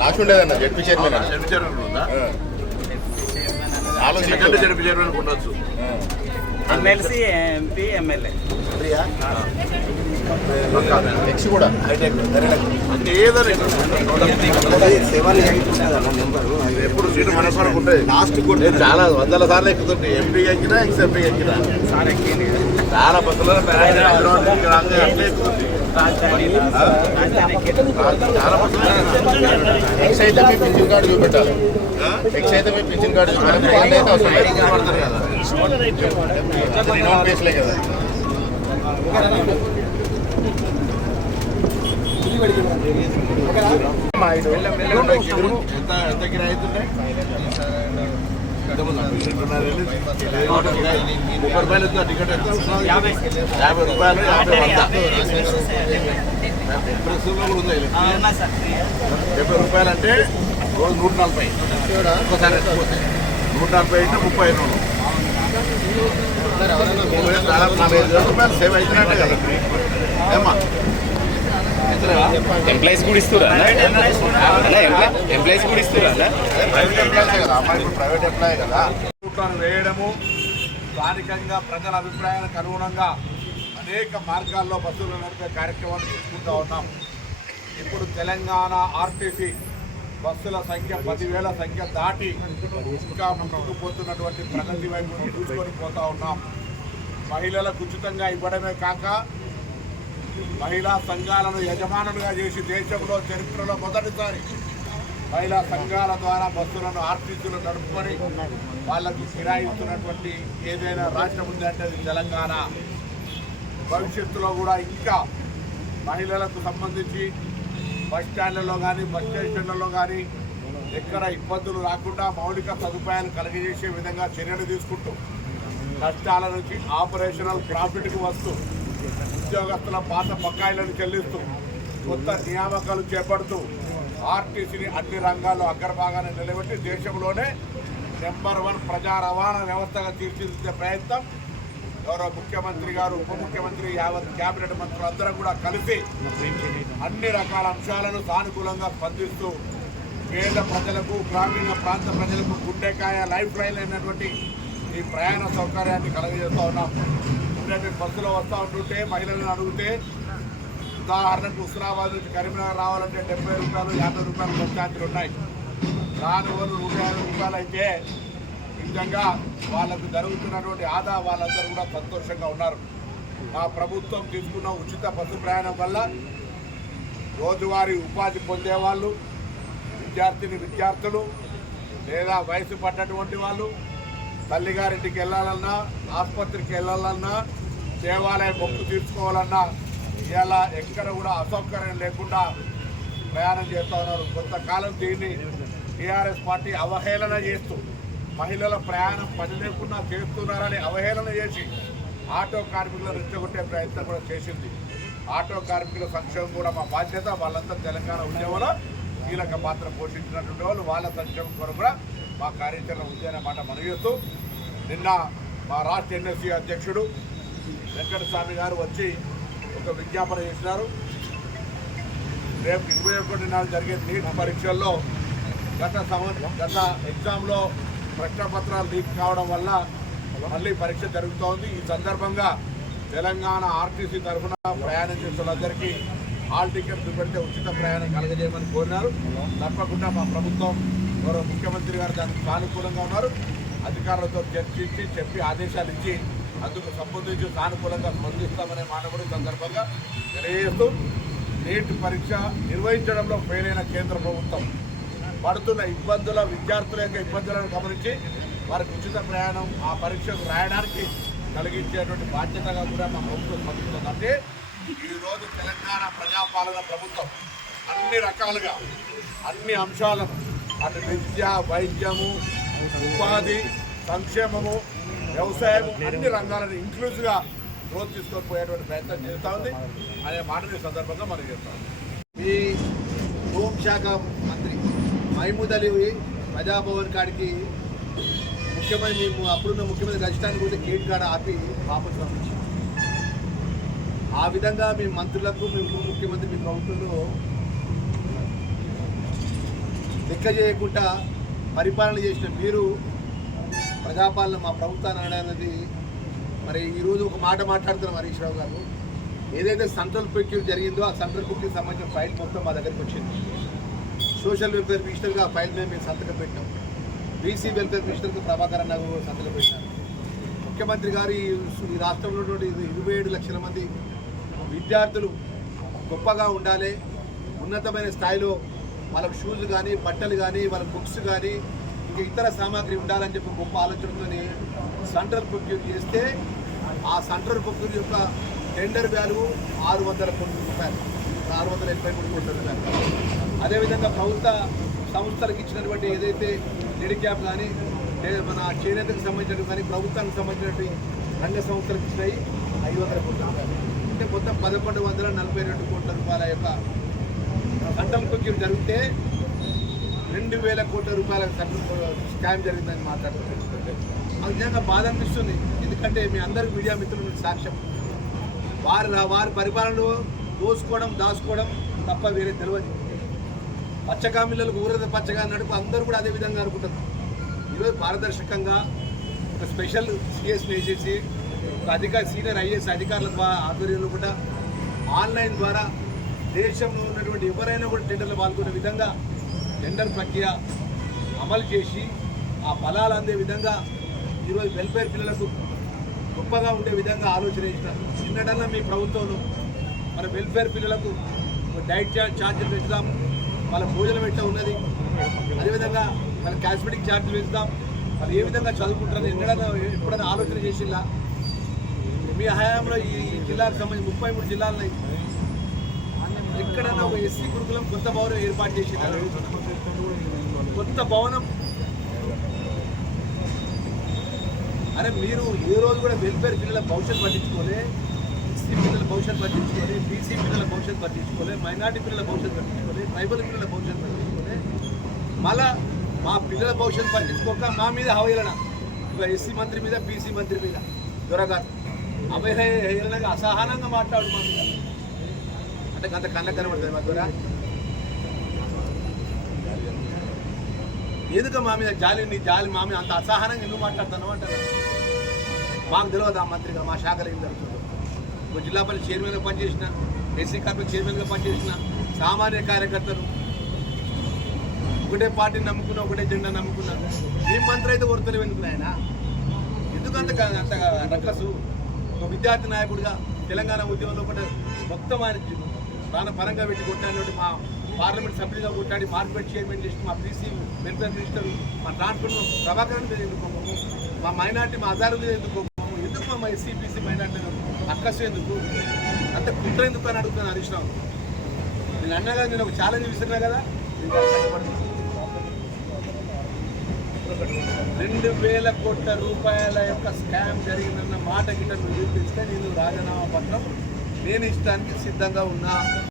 రాసి ఉండేదన్న ZP chairman ZP chairman ఉందా? ఆలోచించండి. జడ్పీ చైర్మన్ ఉండొచ్చు. ఎమ్మెల్సీ, ఎంపీ, ఎమ్మెల్యే నెక్స్ట్ కూడా అంటే ఏదైనా ఎప్పుడు సీటు మనకు ఉంటుంది. లాస్ట్ కూడా చాలా వందల సార్లు ఎక్కుతుంది. ఎంపీ ఎక్కినా ఎక్స్ ఎంపీ ఎక్కినా చాలా బస్సులో చాలా బస్సులు ఎక్స్ అయితే మీ పింఛన్ కార్డు చూపెట్టాలి. ఎక్స్ అయితే మీ పింఛన్ కార్డు చూపెట్టాలి. అయితే అవసరం పడతారు కదా. రినౌన్ ప్లేస్లే కదా. ఎంత కిరాయి అవుతుండే? 30 రూపాయలు టికెట్ 50 రూపాయలు 50 ఎక్స్ప్రెస్లో కూడా ఉంది. 70 రూపాయలు అంటే రోజు 140. ఒక్కసారి ఎత్తిపోతే 140 అంటే 35 దాదాపు 45 రూపాయలు సేవ్ అవుతున్నట్టే కదా. ఏమ్మా ఎంప్లాయీస్ కూడా ఇస్తురా? ఎంప్లాయీస్ కూడా ఇస్తురా? ప్రైవేట్ ఎంప్లాయీసే కదా అమ్మాయి, ఇప్పుడు ప్రైవేట్ ఎంప్లాయీ కదా. వేయడము, స్థానికంగా ప్రజల అభిప్రాయాలకు అనుగుణంగా అనేక మార్గాల్లో బస్సులు నడిపే కార్యక్రమాలు తీసుకుంటూ ఉన్నాం. ఇప్పుడు తెలంగాణ ఆర్టీసీ బస్సుల సంఖ్య 10,000 సంఖ్య దాటి ఇంకా ముందుకు పోతున్నటువంటి ప్రగతి వైపు తీసుకొని పోతూ ఉన్నాం. మహిళలకు ఉచితంగా ఇవ్వడమే కాక మహిళా సంఘాలను యజమానులుగా చేసి దేశంలో చరిత్రలో మొదటిసారి మహిళా సంఘాల ద్వారా బస్సులను ఆర్టీసీలు నడుపుకొని వాళ్లకు కిరాయిస్తున్నటువంటి ఏదైనా రాష్ట్రం ఉందంటే అది తెలంగాణ. భవిష్యత్తులో కూడా ఇంకా మహిళలకు సంబంధించి బస్ స్టాండ్లలో కానీ బస్ స్టేషన్లలో కానీ ఎక్కడ ఇబ్బందులు రాకుండా మౌలిక సదుపాయాలు కలిగజేసే విధంగా చర్యలు తీసుకుంటూ కష్టాల నుంచి ఆపరేషనల్ ప్రాఫిట్కు వస్తూ ఉద్యోగస్తుల పాత బకాయిలను చెల్లిస్తూ కొత్త నియామకాలు చేపడుతూ ఆర్టీసీని అన్ని రంగాల్లో అగ్రభాగాన్ని నిలబెట్టి దేశంలోనే నెంబర్ 1 ప్రజా రవాణా వ్యవస్థగా తీర్చిదిద్దే ప్రయత్నం గౌరవ ముఖ్యమంత్రి గారు, ఉప ముఖ్యమంత్రి, యావత్ కేబినెట్ మంత్రులందరూ కూడా కలిసి అన్ని రకాల అంశాలను సానుకూలంగా స్పందిస్తూ పేద ప్రజలకు, గ్రామీణ ప్రాంత ప్రజలకు గుండెకాయ లైఫ్ లైన్ అయినటువంటి ఈ ప్రయాణ సౌకర్యాన్ని కలుగజేస్తూ ఉన్నాం. బస్సులో వస్తూ ఉంటుంటే మహిళలను అడిగితే ఉదాహరణకు హుస్నాబాద్ నుంచి కరీంనగర్ రావాలంటే 70 రూపాయలు 50 రూపాయలు బస్ ఛార్జీలు ఉన్నాయి. రాని వాళ్ళు 150 రూపాయలు అయితే నిజంగా వాళ్ళకు జరుగుతున్నటువంటి ఆదా వాళ్ళందరూ కూడా సంతోషంగా ఉన్నారు. మా ప్రభుత్వం తీసుకున్న ఉచిత బస్సు ప్రయాణం వల్ల రోజువారీ ఉపాధి పొందేవాళ్ళు, విద్యార్థులు లేదా వయసు పడ్డటువంటి వాళ్ళు తల్లిగారింటికి వెళ్ళాలన్నా, ఆసుపత్రికి వెళ్ళాలన్నా, దేవాలయం మొక్కు తీర్చుకోవాలన్నా ఇలా ఎక్కడ కూడా అసౌకర్యం లేకుండా ప్రయాణం చేస్తూ ఉన్నారు. కొంతకాలం దీన్ని టీఆర్ఎస్ పార్టీ అవహేళన చేస్తూ మహిళల ప్రయాణం పని లేకుండా చేస్తున్నారని అవహేళన చేసి ఆటో కార్మికులను రెచ్చగొట్టే ప్రయత్నం కూడా చేసింది. ఆటో కార్మికుల సంక్షేమం కూడా మా బాధ్యత. వాళ్ళంతా తెలంగాణ ఉద్యమంలో కీలక పాత్ర పోషించినటువంటి వాళ్ళు, వాళ్ళ సంక్షేమం కొరకు కూడా మా కార్యాచరణ ఉంది అనే మాట మనవిస్తూ నిన్న మా రాష్ట్ర ఎన్ఎస్సీ అధ్యక్షుడు వెంకటస్వామి గారు వచ్చి ఒక విజ్ఞాపన చేసినారు. రేపు 21 నాడు జరిగే నీట్ పరీక్షల్లో గత ఎగ్జామ్లో ప్రశ్నపత్రాలు లీక్ కావడం వల్ల మళ్ళీ పరీక్ష జరుగుతోంది. ఈ సందర్భంగా తెలంగాణ ఆర్టీసీ తరఫున ప్రయాణం చేస్తున్నందరికీ హాల్ టికెట్ చూపెడితే ఉచిత ప్రయాణం కలగజేయమని కోరినారు. తప్పకుండా మా ప్రభుత్వం గౌరవ ముఖ్యమంత్రి గారు దానికి సానుకూలంగా ఉన్నారు. అధికారులతో చర్చించి చెప్పి ఆదేశాలు ఇచ్చి అందుకు సంబంధించి సానుకూలంగా స్పందిస్తామనే మాట కూడా సందర్భంగా తెలియజేస్తూ నీట్ పరీక్ష నిర్వహించడంలో ఫెయిల్ అయిన కేంద్ర ప్రభుత్వం పడుతున్న ఇబ్బందుల, విద్యార్థుల యొక్క ఇబ్బందులను గమనించి వారికి ఉచిత ప్రయాణం ఆ పరీక్షకు రాయడానికి కలిగించేటువంటి బాధ్యతగా కూడా మా ప్రభుత్వం స్పందిస్తుంది. అంటే ఈరోజు తెలంగాణ ప్రజాపాలన ప్రభుత్వం అన్ని రకాలుగా అన్ని అంశాలను అటు విద్య, వైద్యము, ఉపాధి, సంక్షేమము, వ్యవసాయం అన్ని రంగాలను ఇంక్లూజివ్గా గ్రోత్ తీసుకొని పోయేటువంటి ప్రయత్నం చేస్తూ ఉంది అనే మాటని సందర్భంగా మనం చెప్తాం. ఈ హోంశాఖ మంత్రి మహమూద్ అలీ ప్రజాభవన్ కాడికి ముఖ్యమంత్రి అప్పుడున్న ముఖ్యమంత్రి కష్టానికి పోతే గేట్ కాడ ఆపి వాపసు పంపించారు. ఆ విధంగా మీ మంత్రులకు, మీ ఉప ముఖ్యమంత్రి, మీ ప్రభుత్వంలో లెక్క చేయకుండా పరిపాలన చేసిన మీరు ప్రజాపాలన మా ప్రభుత్వాన్ని అనేది మరి ఈరోజు ఒక మాట మాట్లాడుతున్నారు హరీష్ రావు గారు. ఏదైతే సెంట్రల్ ప్రొక్యూర్ జరిగిందో ఆ సెంట్రల్ ప్రొక్యూర్ సంబంధించిన ఫైల్ మొత్తం మా దగ్గరికి వచ్చింది. సోషల్ వెల్ఫేర్ మినిస్టర్గా ఆ ఫైల్ మేము సంతకం పెట్టాం. బీసీ వెల్ఫేర్ మినిస్టర్గా ప్రభాకర్ అన్న సంతకం పెట్టారు. ముఖ్యమంత్రి గారు ఈ రాష్ట్రంలో ఉన్నటువంటి 27 లక్షల మంది విద్యార్థులు గొప్పగా ఉండాలి, ఉన్నతమైన స్థాయిలో వాళ్ళకు షూస్ కానీ బట్టలు కానీ వాళ్ళ బుక్స్ కానీ ఇంకా ఇతర సామాగ్రి ఉండాలని చెప్పి గొప్ప ఆలోచనతో సెంట్రల్ ప్రొక్యూర్ చేస్తే ఆ సెంట్రల్ ప్రొక్యూర్ యొక్క టెండర్ వాల్యూ 600 కోట్ల రూపాయలు, 683 కోట్ల రూపాయలు. అదేవిధంగా ప్రభుత్వ సంస్థలకు ఇచ్చినటువంటి ఏదైతే డెడిక్యాప్ కానీ మన చేనేతకు సంబంధించినటువంటి కానీ ప్రభుత్వానికి సంబంధించినటువంటి రంగ సంస్థలకు ఇచ్చినాయి 500 కోట్ల రూపాయలు. అంటే మొత్తం 1142 కోట్ల రూపాయల యొక్క సెంట్రల్ ప్రొక్యూర్ జరిగితే 2000 కోట్ల రూపాయల స్కామ్ జరిగిందని మాట్లాడుతున్నారు. మాకు నిజంగా బాధ అనిపిస్తుంది. ఎందుకంటే మీ అందరికి మీడియా మిత్రులు సాక్ష్యం. వారి పరిపాలనలో దోసుకోవడం దాచుకోవడం తప్ప వేరే తెలియదు. పచ్చకామిళ్ళకు ఊరద పచ్చగా నడుపు అందరూ కూడా అదే విధంగా అనుకుంటారు. ఈరోజు పారదర్శకంగా ఒక స్పెషల్ సిఎస్ని వేసేసి ఒక సీనియర్ ఐఏఎస్ అధికారుల ఆధ్వర్యంలో కూడా ఆన్లైన్ ద్వారా దేశంలో ఉన్నటువంటి ఎవరైనా కూడా టెండర్లు పాల్గొనే విధంగా టెండర్ ప్రక్రియ అమలు చేసి ఆ ఫలాలు అందే విధంగా ఈరోజు వెల్ఫేర్ పిల్లలకు గొప్పగా ఉండే విధంగా ఆలోచన చేసినారు. చిన్నడన్నా మీ ప్రభుత్వంలో మన వెల్ఫేర్ పిల్లలకు డైట్ ఛార్జీలు పెంచుదాం, వాళ్ళ భోజనం పెట్ట ఉన్నది, అదేవిధంగా వాళ్ళ కాస్మెటిక్ ఛార్జీలు పెంచుదాం, వాళ్ళు ఏ విధంగా చదువుకుంటారని ఎప్పుడైనా ఆలోచన చేసిందా? మీ హయాంలో ఈ జిల్లాకు సంబంధించి 33 జిల్లాలు ఎక్కడైనా ఒక ఎస్సీ గురుకులం కొత్త భవనం ఏర్పాటు చేసినారు. కొత్త భవనం అరే మీరు ఏ రోజు కూడా వెల్ఫేర్ పిల్లల భవిష్యత్తు పట్టించుకోలే, ఎస్సీ పిల్లల భవిష్యత్తు పట్టించుకోలే, బీసీ పిల్లల భవిష్యత్తు పట్టించుకోలే, మైనార్టీ పిల్లల భవిష్యత్తు పట్టించుకోలే, ట్రైబల్ పిల్లల భవిష్యత్తు పట్టించుకోలే. మళ్ళా మా పిల్లల భవిష్యత్తు పట్టించుకోక మా మీద హవహేళన, ఎస్సీ మంత్రి మీద బీసీ మంత్రి మీద దొరగారు అవహేళనగా అసహనంగా మాట్లాడు మా మీద. అంటే అంత కళ్ళకు కనబడుతుంది మా ద్వారా. ఎందుకు మా మీద జాలి మా మీద అంత అసహనంగా ఎందుకు మాట్లాడుతున్నావు అంటారు. మాకు తెలియదు ఆ మంత్రిగా మా శాఖలో ఏం జరుగుతుందో. ఒక జిల్లా పరిషత్ చైర్మన్గా పనిచేసిన, ఎస్సీ కార్పొరేట్ చైర్మన్గా పనిచేసిన సామాన్య కార్యకర్తలు ఒకటే పార్టీని నమ్ముకున్నా, ఒకటే జెండా నమ్ముకున్నారు. ఏ మంత్రి అయితే వర్తలు ఎందుకు ఆయన ఎందుకు అంత రక్కసు? ఒక విద్యార్థి నాయకుడిగా తెలంగాణ ఉద్యమంలో కూడా మొత్తం ఆయన ప్రాణపరంగా పెట్టి కొట్టాడు. మా పార్లమెంట్ సభ్యులుగా కొట్టాడి మార్కెట్ చైర్మన్ చేసి మా బీసీ వెల్ఫేర్ మినిస్టర్ మా ట్రాన్స్పోర్ట్ ప్రభాకరన్ మీద ఎందుకోము, మా మైనార్టీ మా అజారు మీద ఎందుకోము, ఎందుకు మా ఎస్సీ బీసీ మైనార్టీ అక్కసు ఎందుకు, అంత కుట్ర ఎందుకు అని అడుగుతున్నాను హరీష్ రావు. నేను అన్నగా నేను ఒక ఛాలెంజ్ విసిరినా కదా, 2000 కోట్ల రూపాయల యొక్క స్కామ్ జరిగిందన్న మాట గిట్ట నువ్వు చూపిస్తే నేను రాజీనామా పత్రం నేను ఇష్టానికి సిద్ధంగా ఉన్నా.